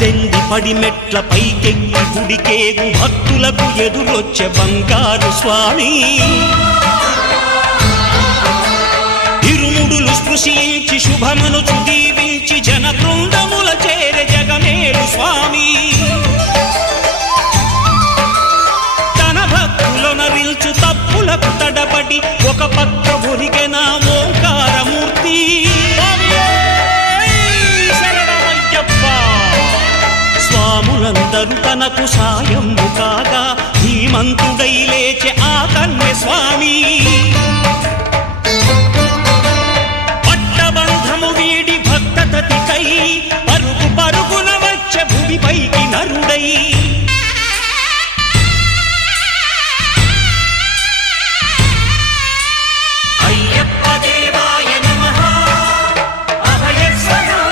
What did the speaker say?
18 పడిమెట్ల పైకెక్కి గుడికేగు భక్తులకు ఎదురొచ్చే బంగారు స్వామి ఇరుముడులు స్పృశించి శుభమనుచు దీవించి జన బృందముల చేరే జగమేలు స్వామి తన భక్తులనరిల్చు తప్పులకు తడబడి ఒక పక్క ఒరిగెన ఓంకారమూర్తి స్వాములందరూ తనకు సాయము కాగా ధీమంతుడై లేచే ఆ కన్య స్వామి పట్టబంధము వీడి భక్తతతికై పరుగు పరుగున వచ్చే భూమిపైకి నరుడై